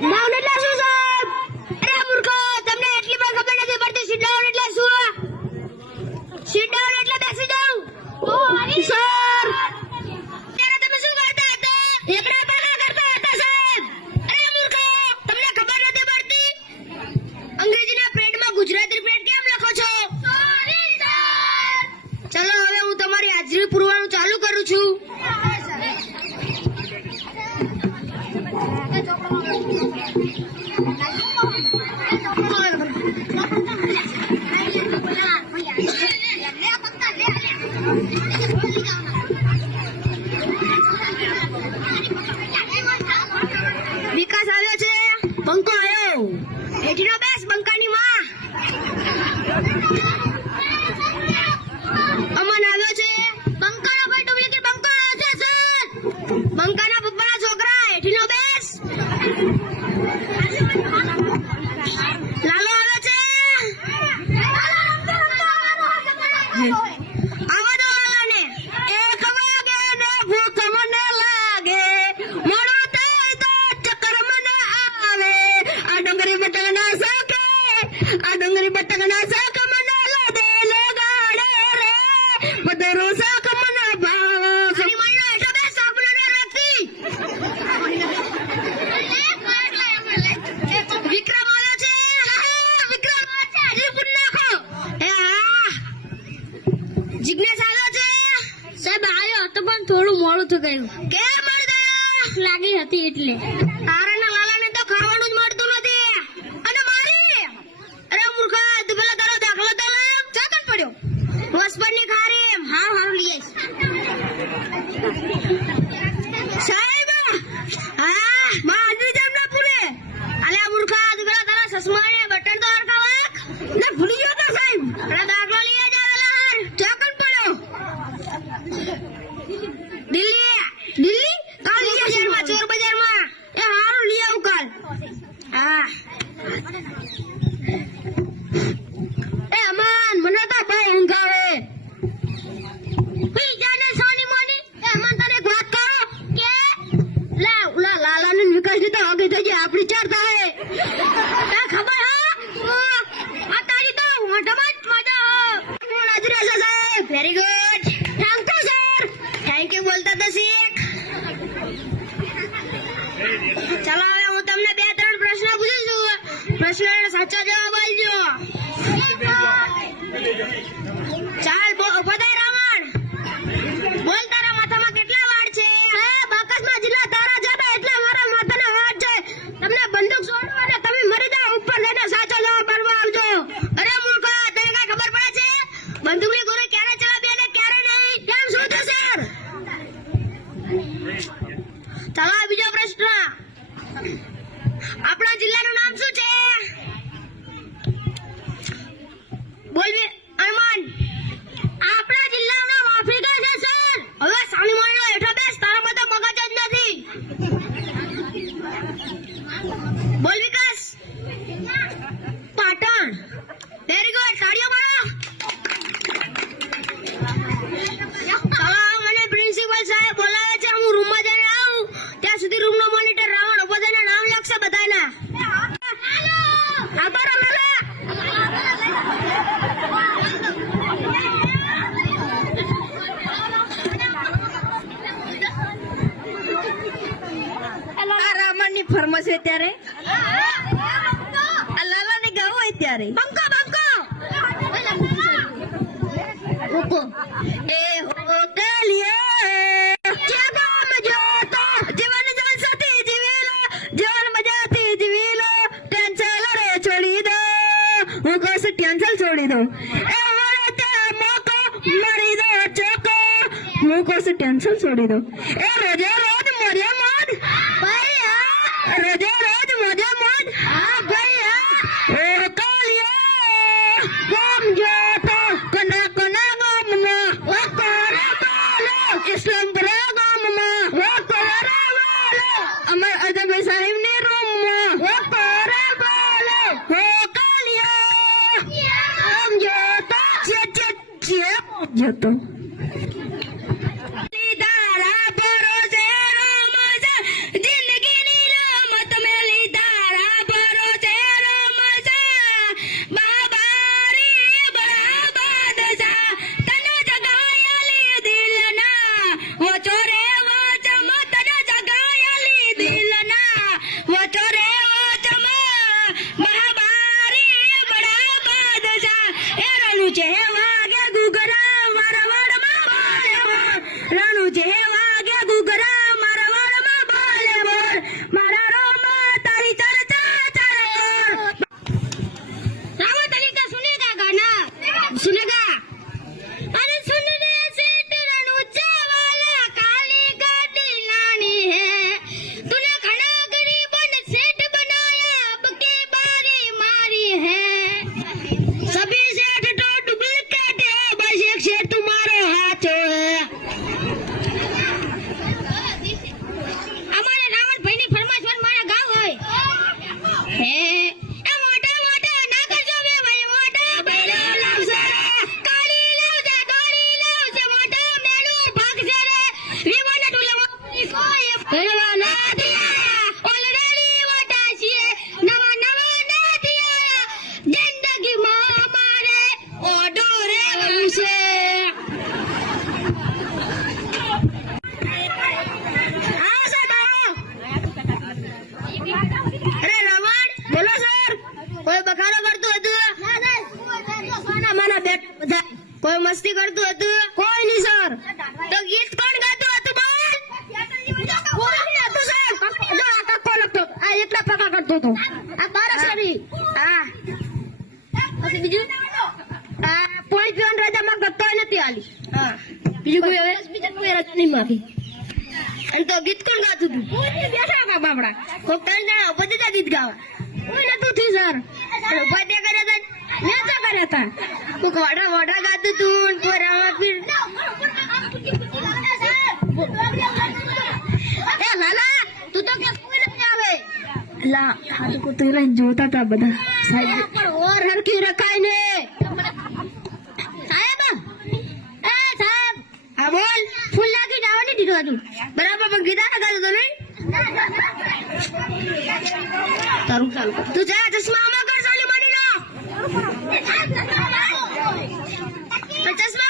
No, no, no. Thank you. થોડું મોડું થઈ ગયું કેમ લાગી હતી એટલે. તારાના લાલાને તો ખાવાનું જ મળતું નથી. અરે મૂર્ખા પેલા તારો દાખલો તો પડ્યો. વસપરની ખારી હાર હાર લઈ આવીશ. Very good thank you sir thank you बोलता था सीख. चलो हूँ तुमने बे तर प्रश्न पूछू प्रश्न सा जवाब आज चार Believe it હોય ત્યારે? લાલા ને ગાવું હોય ત્યારે? બંકો હું કહું છું છોડી દો. એ મારે મોકો મરી દો ચોકો. હું કહું છું છોડી દો. એ રજા projeto કોઈ બખાડો કરતું હતું ના માના બેટ બધા કોઈ મસ્તી કરતું હતું કોઈ નહીં સર તો ગીત કોણ ગાતું હતું બોલ તો હતો આ બારસ કરી હા. પછી બીજું? આ પોણી પીવાની રજામાં ગતો નથી આલી. હા. બીજું કોઈ હવે બીજા કોઈ રજા નહીં માફી અને તો ગીત કોણ ગાતું હતું બેઠા હતા બાપડા. કોઈ ત્રણ જણા ઊભા થયા ગીત ગાવા. કોઈ નતું થયું સર. ઊભા ત્યાં કર્યા હતા નેચા કર્યા હતા. તું વાડા વડા ગાતું તું ને કોઈ રામા પીર ला हाथ को तो जोता था बदा साहब और हर की रखा इने साहब ए साहब आ बोल फूल लागी जाओ नहीं दिखा तू बराबर बगीदा ना कर दो नहीं तारू चल तू जा चश्मा आमा कर साली मणि ना चश्मा